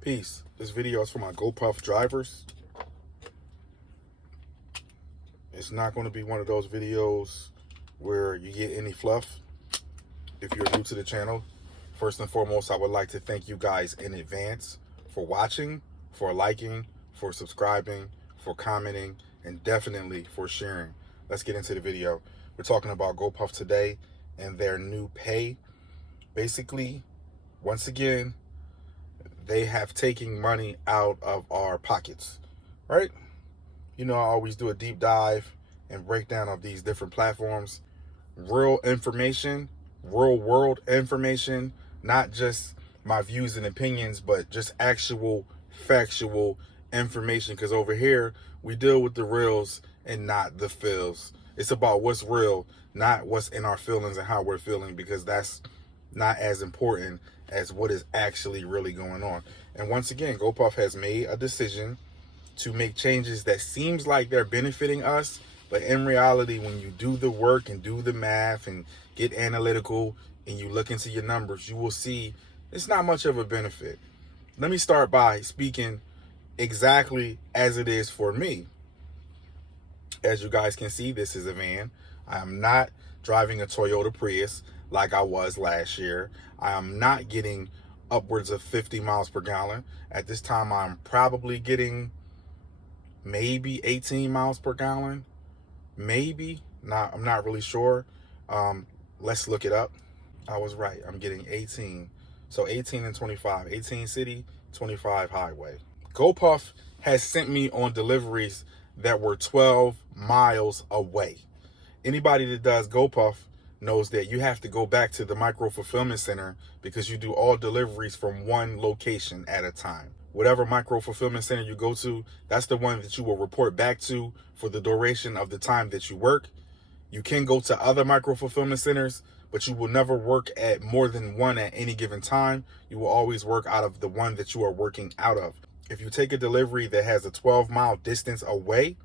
Peace. This video is for my GoPuff drivers. It's not going to be one of those videos where you get any fluff. If you're new to the channel, first and foremost, I would like to thank you guys in advance for watching, for liking, for subscribing, for commenting, and definitely for sharing. Let's get into the video. We're talking about GoPuff today and their new pay. Basically, once again, they have taken money out of our pockets, right? You know, I always do a deep dive and breakdown of these different platforms. Real information, real world information, not just my views and opinions, but just actual factual information. Because over here, we deal with the reals and not the feels. It's about what's real, not what's in our feelings and how we're feeling, because that's not as important as what is actually really going on. And once again, GoPuff has made a decision to make changes that seems like they're benefiting us, but in reality, when you do the work and do the math and get analytical and you look into your numbers, you will see it's not much of a benefit. Let me start by speaking exactly as it is for me. As you guys can see, this is a van. I am not driving a Toyota Prius like I was last year. I am not getting upwards of 50 miles per gallon. At this time, I'm probably getting maybe 18 miles per gallon. Maybe. I'm not really sure. Let's look it up. I was right. I'm getting 18. So 18 and 25. 18 city, 25 highway. GoPuff has sent me on deliveries that were 12 miles away. Anybody that does GoPuff knows that you have to go back to the micro fulfillment center because you do all deliveries from one location at a time. Whatever micro fulfillment center you go to, that's the one that you will report back to for the duration of the time that you work. You can go to other micro fulfillment centers, but you will never work at more than one at any given time. You will always work out of the one that you are working out of. If you take a delivery that has a 12-mile distance away,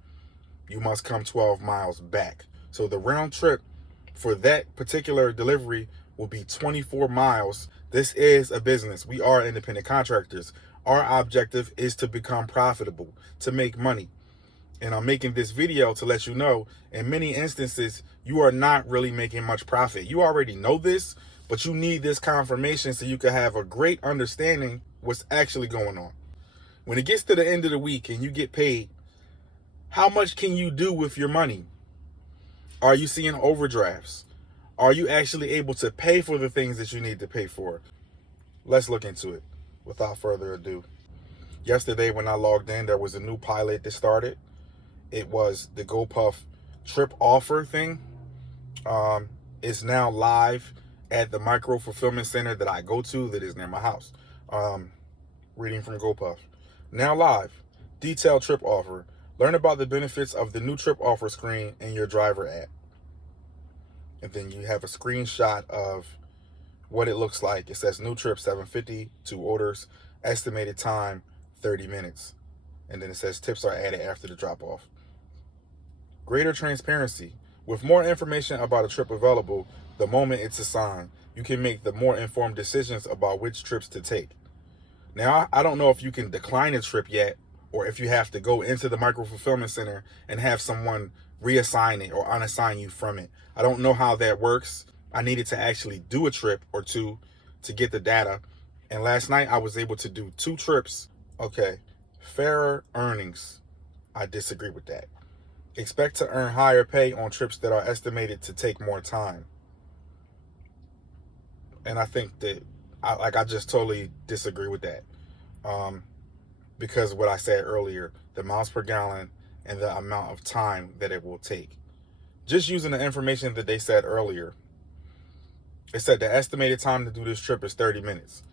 you must come 12 miles back. So the round trip for that particular delivery will be 24 miles. This is a business. We are independent contractors. Our objective is to become profitable, to make money. And I'm making this video to let you know, in many instances, you are not really making much profit. You already know this, but you need this confirmation so you can have a great understanding what's actually going on. When it gets to the end of the week and you get paid, how much can you do with your money? Are you seeing overdrafts? Are you actually able to pay for the things that you need to pay for? Let's look into it without further ado. Yesterday when I logged in, there was a new pilot that started. It was the GoPuff trip offer thing. It's now live at the micro fulfillment center that I go to that is near my house. Reading from GoPuff. Now live. Detailed trip offer. Learn about the benefits of the new trip offer screen in your driver app. And then you have a screenshot of what it looks like. It says new trip 750, 2 orders, estimated time 30 minutes. And then it says tips are added after the drop off. Greater transparency. With more information about a trip available, the moment it's assigned, you can make the more informed decisions about which trips to take. Now, I don't know if you can decline a trip yet, or if you have to go into the micro fulfillment center and have someone reassign it or unassign you from it. I don't know how that works. I needed to actually do a trip or two to get the data. And last night I was able to do 2 trips. Okay, fairer earnings. I disagree with that. Expect to earn higher pay on trips that are estimated to take more time. And I think that I just totally disagree with that. Because what I said earlier, the miles per gallon and the amount of time that it will take. Just using the information that they said earlier, it said the estimated time to do this trip is 30 minutes.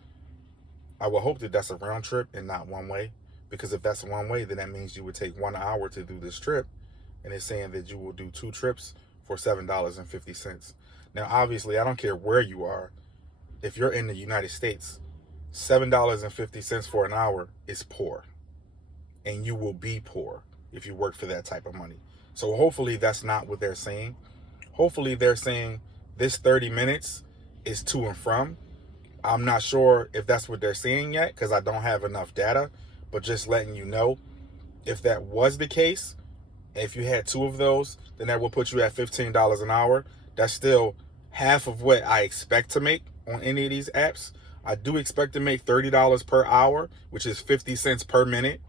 I will hope that that's a round trip and not one way, because if that's one way, then that means you would take 1 hour to do this trip. And it's saying that you will do 2 trips for $7.50. Now, obviously, I don't care where you are. If you're in the United States, $7.50 for an hour is poor, and you will be poor if you work for that type of money. So hopefully that's not what they're saying. Hopefully they're saying this 30 minutes is to and from. I'm not sure if that's what they're seeing yet because I don't have enough data, but just letting you know, if that was the case, if you had 2 of those, then that will put you at $15 an hour. That's still half of what I expect to make on any of these apps. I do expect to make $30 per hour, which is 50 cents per minute.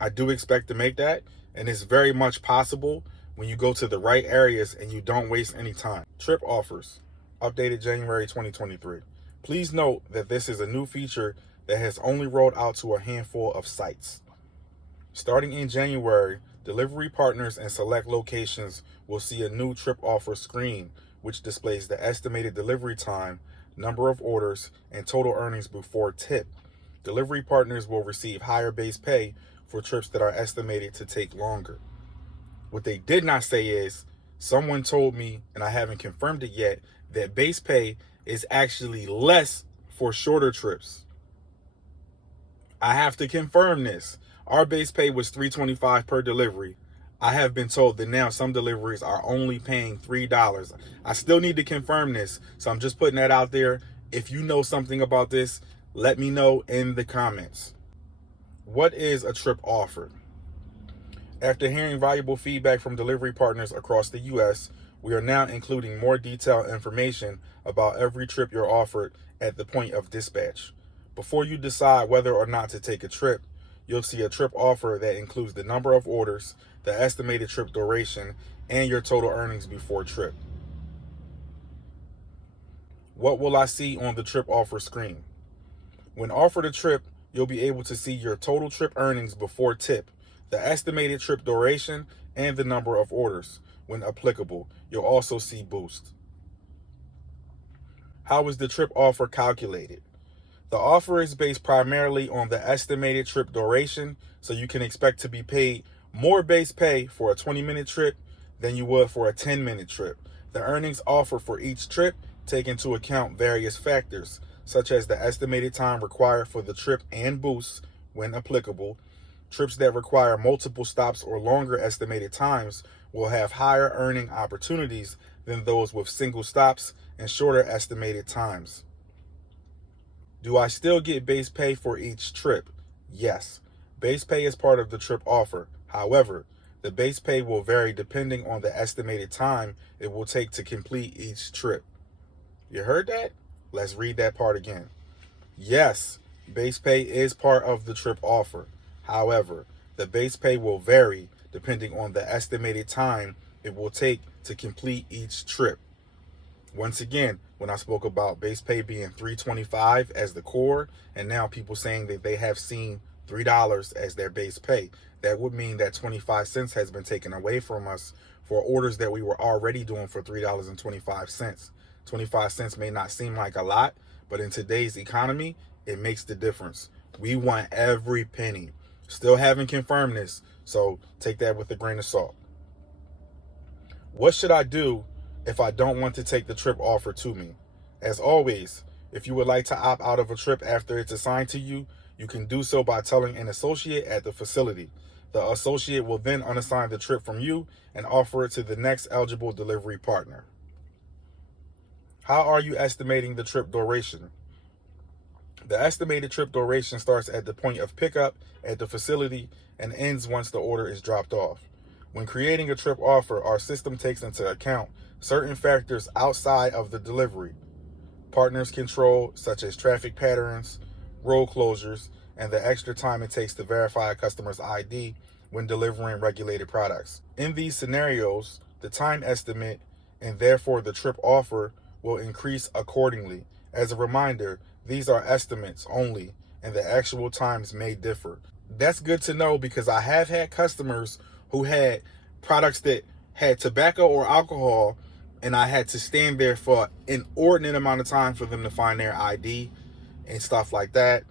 I do expect to make that, and it's very much possible when you go to the right areas and you don't waste any time. Trip offers, updated January 2023. Please note that this is a new feature that has only rolled out to a handful of sites. Starting in January, delivery partners and select locations will see a new trip offer screen, which displays the estimated delivery time, number of orders, and total earnings before tip. Delivery partners will receive higher base pay for trips that are estimated to take longer. What they did not say is, someone told me, and I haven't confirmed it yet, that base pay is actually less for shorter trips. I have to confirm this. Our base pay was $3.25 per delivery. I have been told that now some deliveries are only paying $3. I still need to confirm this, so I'm just putting that out there. If you know something about this, let me know in the comments. What is a trip offer? After hearing valuable feedback from delivery partners across the U.S., we are now including more detailed information about every trip you're offered at the point of dispatch. Before you decide whether or not to take a trip, you'll see a trip offer that includes the number of orders, the estimated trip duration, and your total earnings before trip. What will I see on the trip offer screen? When offered a trip, you'll be able to see your total trip earnings before tip, the estimated trip duration, and the number of orders. When applicable, you'll also see boost. How is the trip offer calculated? The offer is based primarily on the estimated trip duration, so you can expect to be paid more base pay for a 20-minute trip than you would for a 10-minute trip. The earnings offered for each trip take into account various factors, such as the estimated time required for the trip and boosts, when applicable. Trips that require multiple stops or longer estimated times will have higher earning opportunities than those with single stops and shorter estimated times. Do I still get base pay for each trip? Yes. Base pay is part of the trip offer. However, the base pay will vary depending on the estimated time it will take to complete each trip. You heard that? Let's read that part again. Yes, base pay is part of the trip offer. However, the base pay will vary depending on the estimated time it will take to complete each trip. Once again, when I spoke about base pay being $3.25 as the core, and now people saying that they have seen $3 as their base pay, that would mean that 25 cents has been taken away from us for orders that we were already doing for $3.25. 25 cents may not seem like a lot, but in today's economy, it makes the difference. We want every penny. Still haven't confirmed this, so take that with a grain of salt. What should I do if I don't want to take the trip offer to me? As always, if you would like to opt out of a trip after it's assigned to you, you can do so by telling an associate at the facility. The associate will then unassign the trip from you and offer it to the next eligible delivery partner. How are you estimating the trip duration? The estimated trip duration starts at the point of pickup at the facility and ends once the order is dropped off. When creating a trip offer, our system takes into account certain factors outside of the delivery. Partners control, such as traffic patterns, road closures, and the extra time it takes to verify a customer's ID when delivering regulated products. In these scenarios, the time estimate and therefore the trip offer will increase accordingly. As a reminder, these are estimates only, and the actual times may differ. That's good to know because I have had customers who had products that had tobacco or alcohol, and I had to stand there for an inordinate amount of time for them to find their ID and stuff like that.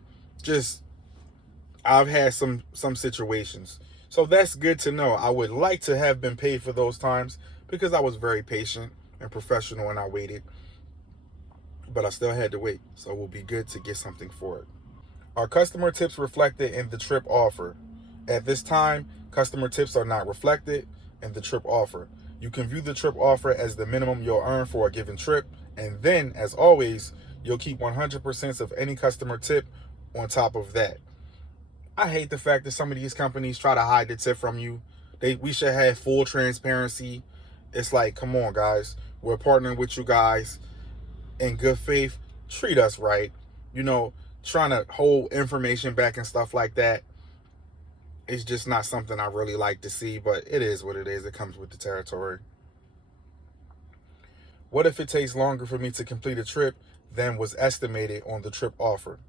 I've had some situations. So that's good to know. I would like to have been paid for those times because I was very patient and professional and I waited. But I still had to wait. So it will be good to get something for it. Are customer tips reflected in the trip offer? At this time, customer tips are not reflected in the trip offer. You can view the trip offer as the minimum you'll earn for a given trip. And then, as always, You'll keep 100% of any customer tip on top of that. I hate the fact that some of these companies try to hide the tip from you. We should have full transparency. It's like, come on, guys. We're partnering with you guys in good faith. Treat us right. You know, trying to hold information back and stuff like that is just not something I really like to see, but it is what it is. It comes with the territory. What if it takes longer for me to complete a trip than was estimated on the trip offer?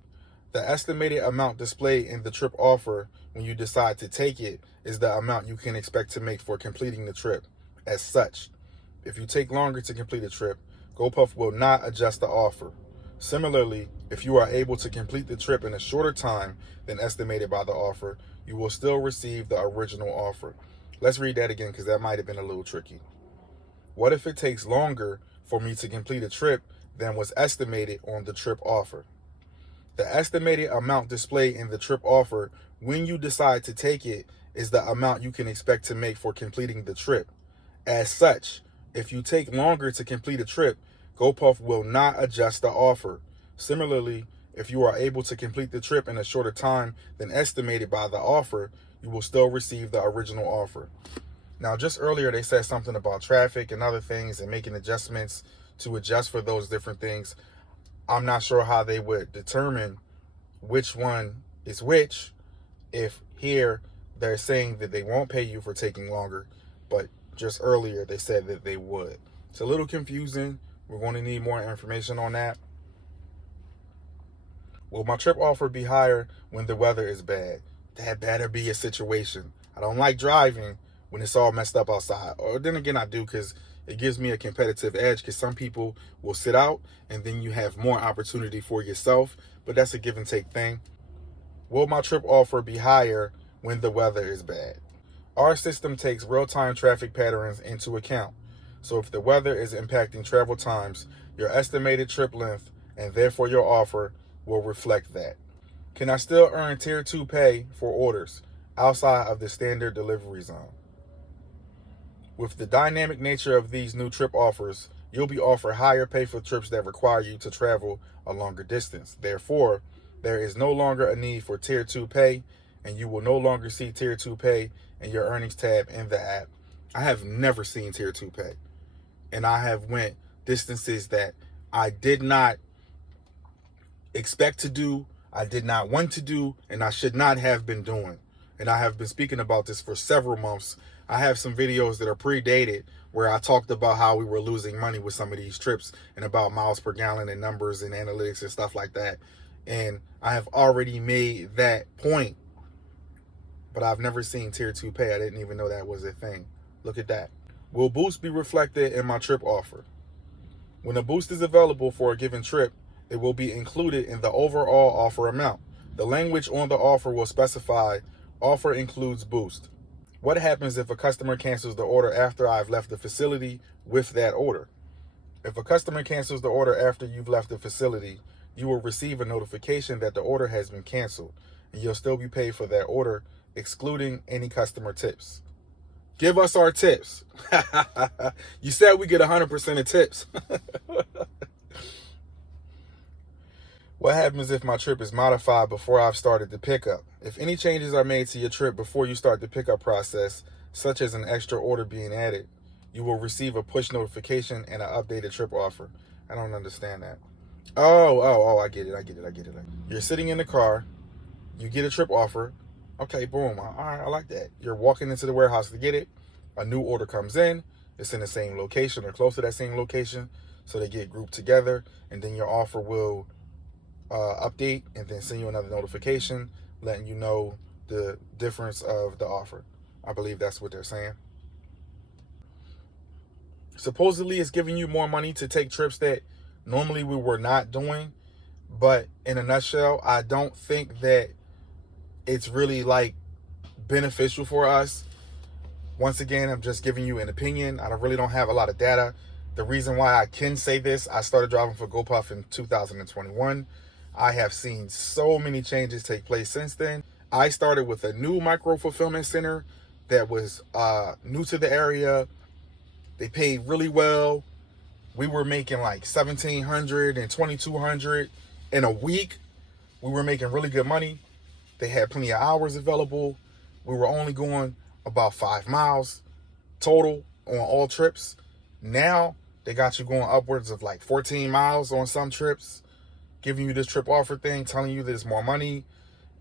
The estimated amount displayed in the trip offer when you decide to take it is the amount you can expect to make for completing the trip. As such, if you take longer to complete a trip, GoPuff will not adjust the offer. Similarly, if you are able to complete the trip in a shorter time than estimated by the offer, you will still receive the original offer. Let's read that again because that might have been a little tricky. What if it takes longer for me to complete a trip than was estimated on the trip offer? The estimated amount displayed in the trip offer when you decide to take it is the amount you can expect to make for completing the trip. As such, if you take longer to complete a trip, GoPuff will not adjust the offer. Similarly, if you are able to complete the trip in a shorter time than estimated by the offer, you will still receive the original offer. Now, just earlier, they said something about traffic and other things and making adjustments to adjust for those different things. I'm not sure how they would determine which one is which if here they're saying that they won't pay you for taking longer, but just earlier they said that they would. It's a little confusing. We're going to need more information on that. Will my trip offer be higher when the weather is bad? That better be a situation. I don't like driving when it's all messed up outside. Or then again, I do because it gives me a competitive edge because some people will sit out and then you have more opportunity for yourself. But that's a give and take thing. Will my trip offer be higher when the weather is bad? Our system takes real-time traffic patterns into account. So if the weather is impacting travel times, your estimated trip length and therefore your offer will reflect that. Can I still earn Tier 2 pay for orders outside of the standard delivery zone? With the dynamic nature of these new trip offers, you'll be offered higher pay for trips that require you to travel a longer distance. Therefore, there is no longer a need for Tier 2 pay, and you will no longer see Tier 2 pay in your earnings tab in the app. I have never seen Tier 2 pay, and I have went distances that I did not expect to do, I did not want to do, and I should not have been doing. And I have been speaking about this for several months. I have some videos that are predated where I talked about how we were losing money with some of these trips and about miles per gallon and numbers and analytics and stuff like that. And I have already made that point, but I've never seen Tier 2 pay. I didn't even know that was a thing. Look at that. Will boost be reflected in my trip offer? When a boost is available for a given trip, it will be included in the overall offer amount. The language on the offer will specify offer includes boost. What happens if a customer cancels the order after I've left the facility with that order? If a customer cancels the order after you've left the facility, you will receive a notification that the order has been canceled, and you'll still be paid for that order, excluding any customer tips. Give us our tips. You said we get 100% of tips. What happens if my trip is modified before I've started the pickup? If any changes are made to your trip before you start the pickup process, such as an extra order being added, you will receive a push notification and an updated trip offer. I don't understand that. Oh, I get it. You're sitting in the car, you get a trip offer. Okay, boom. All right, I like that. You're walking into the warehouse to get it. A new order comes in. It's in the same location or close to that same location. So they get grouped together, and then your offer will update and then send you another notification letting you know the difference of the offer. I believe that's what they're saying. Supposedly it's giving you more money to take trips that normally we were not doing, but in a nutshell, I don't think that it's really like beneficial for us. Once again, I'm just giving you an opinion. I really don't have a lot of data. The reason why I can say this, I started driving for GoPuff in 2021. I have seen so many changes take place since then. I started with a new micro fulfillment center that was new to the area. They paid really well. we were making like 1,700 and 2,200 in a week. We were making really good money. They had plenty of hours available. We were only going about 5 miles total on all trips. Now they got you going upwards of like 14 miles on some trips, giving you this trip offer thing, telling you there's more money.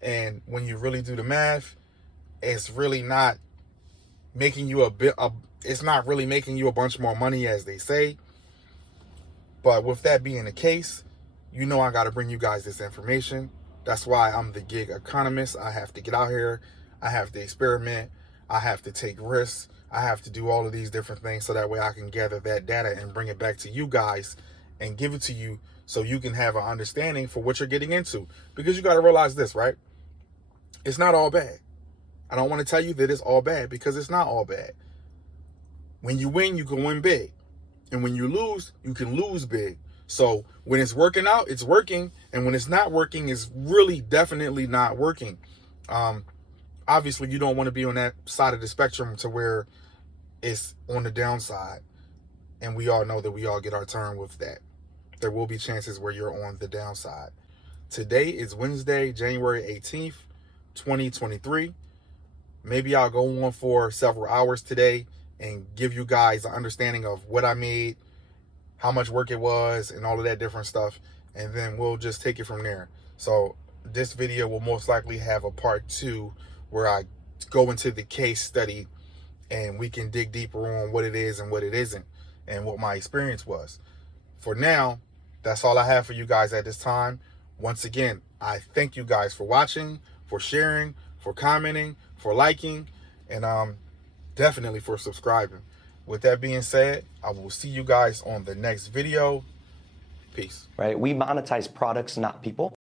And when you really do the math, it's really not making you it's not really making you a bunch more money as they say. But with that being the case, you know I got to bring you guys this information. That's why I'm the gig economist. I have to get out here. I have to experiment. I have to take risks. I have to do all of these different things so that way I can gather that data and bring it back to you guys and give it to you so you can have an understanding for what you're getting into. Because you got to realize this, right? It's not all bad. I don't want to tell you that it's all bad because it's not all bad. When you win, you can win big. And when you lose, you can lose big. So when it's working out, it's working. And when it's not working, it's really definitely not working. Obviously, you don't want to be on that side of the spectrum to where it's on the downside. And we all know that we all get our turn with that. There will be chances where you're on the downside. Today is Wednesday, January 18th, 2023. Maybe I'll go on for several hours today and give you guys an understanding of what I made, how much work it was, and all of that different stuff. And then we'll just take it from there. So this video will most likely have a part 2 where I go into the case study and we can dig deeper on what it is and what it isn't and what my experience was. For now, that's all I have for you guys at this time. Once again, I thank you guys for watching, for sharing, for commenting, for liking, and definitely for subscribing. With that being said, I will see you guys on the next video. Peace. Right? We monetize products, not people.